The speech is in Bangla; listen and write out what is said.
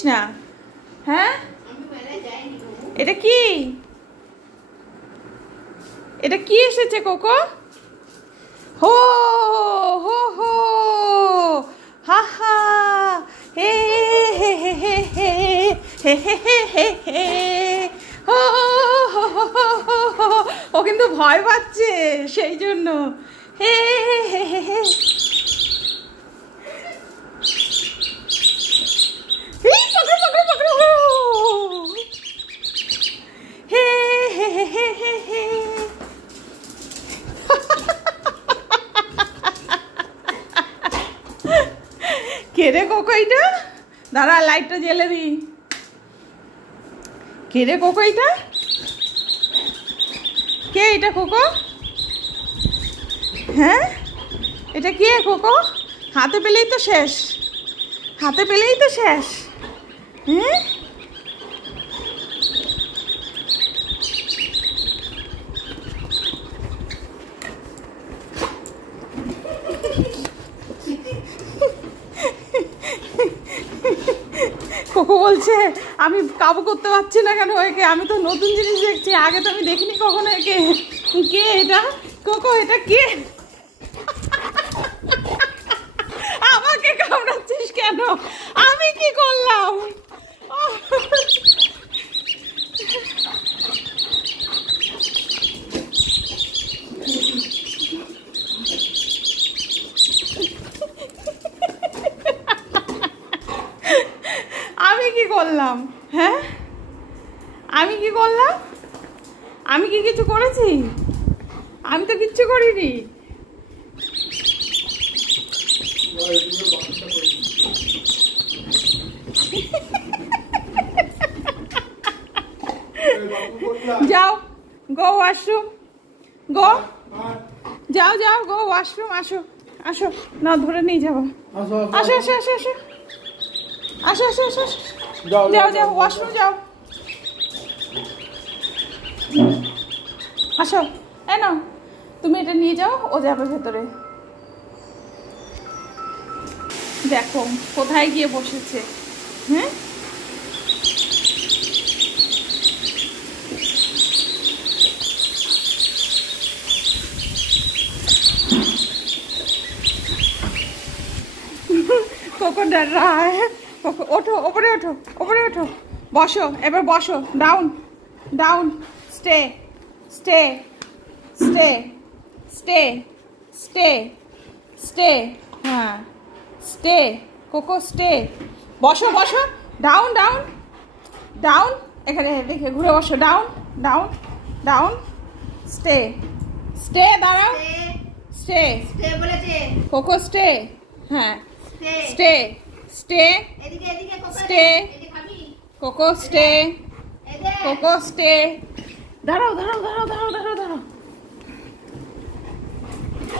না হ্যাঁ এটা কি এসেছে কোকো হো হো হো হা হা হে হে হে হে হে হে হে হে হে হো হো হো হো ও কিন্তু ভয় পাচ্ছে সেই জন্য হে হে হে হে কেরে কোকো এটা দাঁড়া লাইটটা জ্বেলে দি কেরে কোকো এটা কে এটা কোকো হ্যাঁ এটা কে কোকো হাতে পেলেই তো শেষ হ্যাঁ কোকো বলছে আমি কাবু করতে পারছি না কেন একে আমি তো নতুন জিনিস দেখছি আগে তো আমি দেখিনি কখনো একে কে এটা কোকো এটা কে আমাকে কামড়াচ্ছিস কেন আমি কি করলাম আমি কি করলাম হ্যাঁ আমি কি করলাম আমি কি কিছু করেছি আমি তো কিচ্ছু করিনি যাও গো ওয়াশরুম গো যাও যাও গো ওয়াশরুম আসো আসো না ধরে নিয়ে যাবো আসো আসো আসো আসো আসো আসো আসো যাও যাও ওয়াশরুম যাও আসো এই নাও তুমি এটা নিয়ে যাও ও যাবে ভেতরে দেখো কোথায় গিয়ে বসেছে হ্যাঁ कोको डर रहा है ओठो ऊपरे ओठो बसो एबार बसो down down stay stay stay stay stay stay हाँ स्टे कोको स्टे बसो बसो डाउन डाउन डाउन এখানে দেখে ঘুরে বসো down down down stay stay দাঁড়াও স্টে স্টে বলেছে কোকো স্টে হ্যাঁ স্টে স্টে এদিকে এদিকে cocoa stay cocoa stay cocoa stay দাঁড়াও দাঁড়াও দাঁড়াও দাঁড়াও দাঁড়াও দাঁড়াও